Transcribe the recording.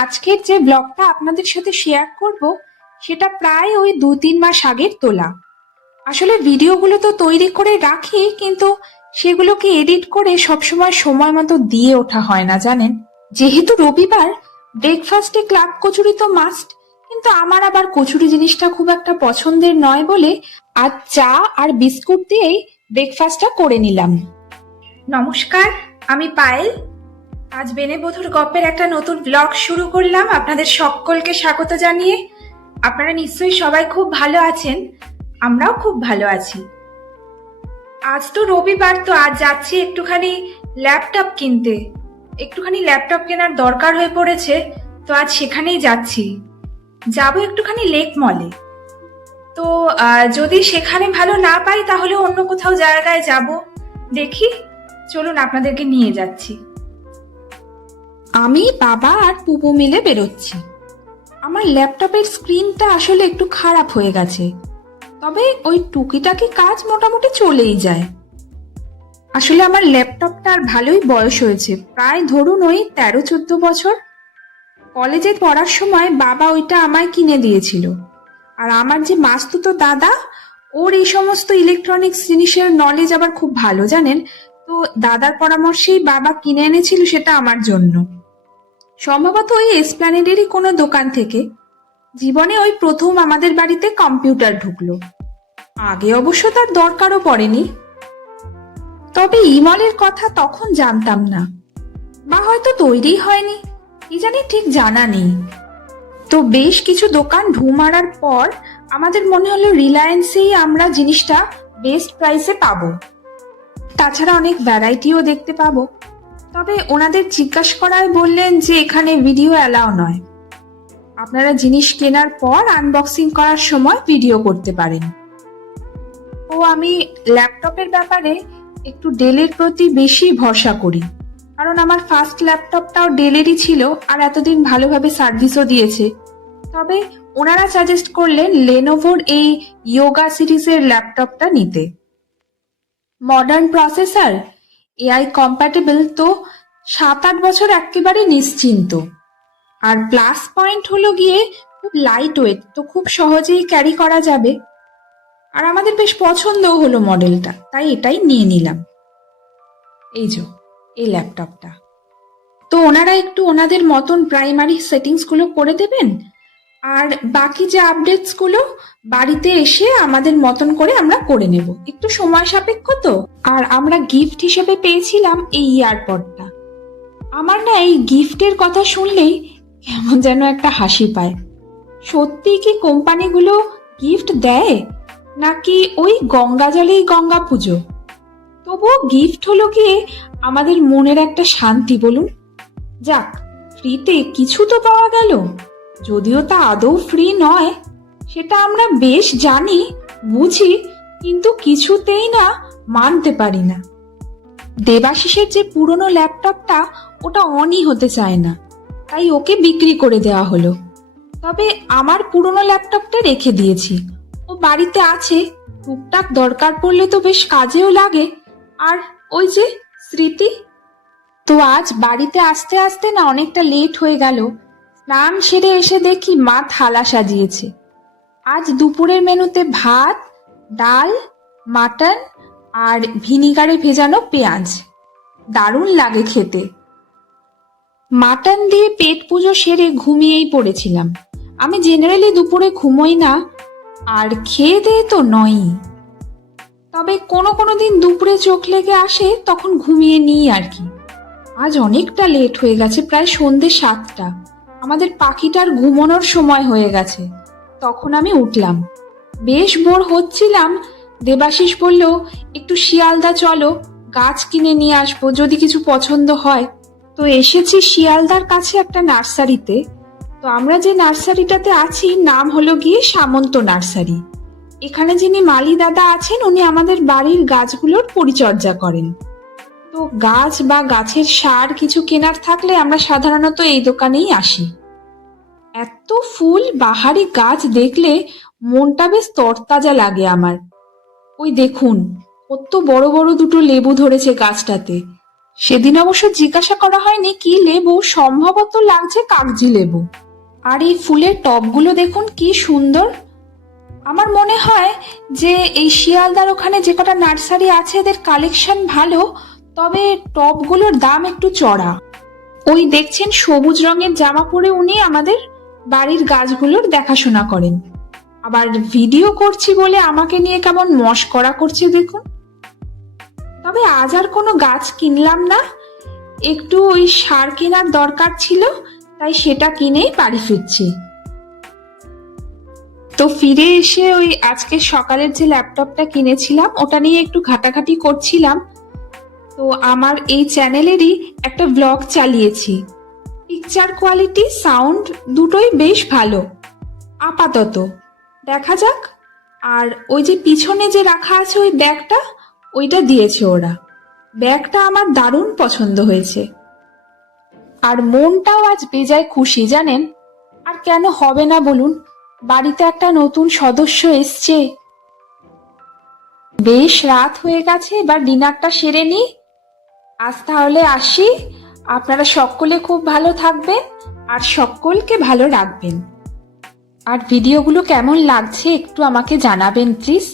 আজকের যে ব্লগটা আপনাদের সাথে শেয়ার করব সেটা প্রায় ওই 2-3 মাস আগের তোলা। আসলে ভিডিওগুলো তো তৈরি করে রাখি, কিন্তু সেগুলোকে এডিট করে সবসময় সময় মতো দিয়ে ওঠা হয় না জানেন। যেহেতু রবিবার, ব্রেকফাস্টে ক্লাব কচুরি তো মাস্ট, কিন্তু আমার আবার কচুরি জিনিসটা খুব একটা পছন্দের নয় বলে আজ চা আর বিস্কুট দিয়েই ব্রেকফাস্টটা করে নিলাম। নমস্কার, আমি পায়েল। আজ বেনেবধুর গপ্পের একটা নতুন ব্লগ শুরু করলাম আপনাদের সকলকে স্বাগত জানিয়ে। আপনারা নিশ্চয়ই সবাই খুব ভালো আছেন, আমরাও খুব ভালো আছি। আজ তো রবিবার, তো আজ যাচ্ছি একটুখানি ল্যাপটপ কিনতে। একটুখানি ল্যাপটপ কেনার দরকার হয়ে পড়েছে, তো আজ সেখানেই যাচ্ছি। যাব একটুখানি লেক মলে। তো যদি সেখানে ভালো না পাই তাহলে অন্য কোথাও জায়গায় যাব, দেখি। চলুন আপনাদেরকে নিয়ে যাচ্ছি। আমি, বাবা আর পুপু মিলে বেরোচ্ছি। আমার ল্যাপটপের স্ক্রিনটা আসলে একটু খারাপ হয়ে গেছে, তবে ওই টুকিটাকি কাজ মোটামুটি চলেই যায়। আসলে আমার ল্যাপটপটার ভালোই বয়স হয়েছে, প্রায় ধরুন ওই 13-14 বছর। কলেজে পড়ার সময় বাবা ওইটা আমায় কিনে দিয়েছিল। আর আমার যে মাস্তুতো দাদা, ওর এই সমস্ত ইলেকট্রনিক্স জিনিসের নলেজ আবার খুব ভালো জানেন। তো দাদার পরামর্শেই বাবা কিনে এনেছিল সেটা আমার জন্য, সম্ভবত ওই এসপ্ল্যানেডেরই কোনো দোকান থেকে। জীবনে ওই প্রথম আমাদের বাড়িতে কম্পিউটার ঢুকলো। আগে অবশ্য তার দরকারও পড়েনি, তবে ইমলের কথা তখন জানতাম না, বা হয়তো তৈরি হয়নি, কি জানি ঠিক জানা নেই। তো বেশ কিছু দোকান ঢু মারার পর আমাদের মনে হলো রিলায়েন্সেই আমরা জিনিসটা বেস্ট প্রাইসে পাবো, তাছাড়া অনেক ভ্যারাইটিও দেখতে পাবো। তবে ওনাদের জিজ্ঞাসা করায় বললেন যে এখানে ভিডিও অ্যালাউ নয়, আপনারা জিনিস কেনার পর আনবক্সিং করার সময় ভিডিও করতে পারেন। ও আমি ল্যাপটপের ব্যাপারে একটু ডেলের প্রতি বেশি ভরসা করি, কারণ আমার ফার্স্ট ল্যাপটপটাও ডেলেরই ছিল আর এতদিন ভালোভাবে সার্ভিসও দিয়েছে। তবে ওনারা সাজেস্ট করলেন লেনোভোর এই ইয়োগা সিরিজের ল্যাপটপটা নিতে। মডার্ন প্রসেসর, এআই কম্প্যাটেবল, তো 7-8 বছর একেবারে নিশ্চিন্ত। আর প্লাস পয়েন্ট হলো গিয়ে খুব লাইট ওয়েট, তো খুব সহজেই ক্যারি করা যাবে। আর আমাদের বেশ পছন্দও হলো মডেলটা, তাই এটাই নিয়ে নিলাম। এই যে এই ল্যাপটপটা। তো ওনারা একটু ওনাদের মতন প্রাইমারি সেটিংসগুলো করে দেবেন, আর বাকি যে আপডেটসগুলো বাড়িতে এসে আমাদের মতন করে আমরা করে নেব। একটু সময় সাপেক্ষ তো। আর আমরা গিফট হিসেবে পেয়েছিলাম এই ইয়ারপডটা। আমার না এই গিফটের কথা শুনলেই কেমন যেন একটা হাসি পায়। সত্যি কি কোম্পানিগুলো গিফট দেয়, নাকি ওই গঙ্গা জলেই গঙ্গা পুজো? তবুও গিফট হলো গিয়ে আমাদের মনের একটা শান্তি, বলুন। যাক, ফ্রিতে কিছু তো পাওয়া গেল, যদিও তা আদৌ ফ্রি নয়, সেটা আমরা বেশ জানি, বুঝি, কিন্তু কিছুতেই না মানতে পারি না। দেবাশিসের যে পুরনো ল্যাপটপটা, ওটা অনই হতে চায় না, তাই ওকে বিক্রি করে দেওয়া হলো। তবে আমার পুরনো ল্যাপটপটা রেখে দিয়েছি, ও বাড়িতে আছে, টুকটাক দরকার পড়লে তো বেশ কাজেও লাগে। আর ওই যে স্মৃতি। তো আজ বাড়িতে আসতে আসতে না অনেকটা লেট হয়ে গেল। স্নান সেরে এসে দেখি মা থালা সাজিয়েছে। আজ দুপুরের মেনুতে ভাত, ডাল, মাটন আর ভিনিগারে ভেজানো পেঁয়াজ। দারুণ লাগে খেতে। মাটন দিয়ে পেট পুজো সেরে ঘুমিয়েই পড়েছিলাম। আমি জেনারেলি দুপুরে ঘুমোই না, আর খেয়ে দিয়ে তো নয়ই। তবে কোনো কোনো দিন দুপুরে চোখ লেগে আসে, তখন ঘুমিয়ে নিই আর কি। আজ অনেকটা লেট হয়ে গেছে, প্রায় সন্ধ্যে 7টা। আমাদের পাখিটার ঘুমানোর সময় হয়ে গেছে, তখন আমি উঠলাম। বেশ বোর হচ্ছিলাম। দেবাশিস বলল, একটু শিয়ালদা চলো, গাছ কিনে নিয়ে আসবো যদি কিছু পছন্দ হয়। তো এসেছি শিয়ালদার কাছে একটা নার্সারিতে। তো আমরা যে নার্সারিটাতে আছি নাম হলো গিয়ে সামন্ত নার্সারি। এখানে যিনি মালি দাদা আছেন, উনি আমাদের বাড়ির গাছগুলোর পরিচর্যা করেন। তো গাছ বা গাছের সার কিছু কেনার থাকলে আমরা সাধারণত এই দোকানেই আসি। এত ফুল বাহারি গাছ দেখলে মনটা বেশ তরতাজা লাগে আমার। ওই দেখুন, কত বড় বড় দুটো লেবু ধরেছে গাছটাতে। সেদিন অবশ্য জিজ্ঞাসা করা হয়নি কি লেবু, সম্ভবত লাগছে কাগজি লেবু। আর এই ফুলের টবগুলো দেখুন কি সুন্দর। আমার মনে হয় যে এই শিয়ালদার ওখানে যে কটা নার্সারি আছে এদের কালেকশন ভালো, তবে টবগুলোর দাম একটু চড়া। ওই দেখছেন সবুজ রঙের জামা পরে উনি আমাদের বাড়ির গাছগুলোর দেখাশোনা করেন, আবার ভিডিও করছি বলে আমাকে নিয়ে কেমন মশকরা করছে দেখুন। তবে আজ আর কোনো গাছ কিনলাম না, একটু ওই সার কেনার দরকার ছিল, তাই সেটা কিনেই বাড়ি ফিরছি। তো ফিরে এসে ওই আজকে সকালের যে ল্যাপটপটা কিনেছিলাম ওটা নিয়ে একটু ঘাটাঘাটি করছিলাম। তো আমার এই চ্যানেলেরই একটা ব্লগ চালিয়েছি, পিকচার কোয়ালিটি সাউন্ড দুটোই বেশ ভালো আপাতত, দেখা যাক। আর ওই যে পিছনে যে রাখা আছে ওই ব্যাগটা, ওইটা দিয়েছে ওরা। ব্যাগটা আমার দারুণ পছন্দ হয়েছে, আর মনটাও আজ বেজায় খুশি জানেন। আর কেন হবে না বলুন, বাড়িতে একটা নতুন সদস্য এসছে। বেশ রাত হয়ে গেছে, এবার ডিনারটা সেরে নি। আজ তাহলে আসি, আপনারা সকলে খুব ভালো থাকবেন আর সকলকে ভালো রাখবেন। আর ভিডিওগুলো কেমন লাগছে একটু আমাকে জানাবেন প্লিজ।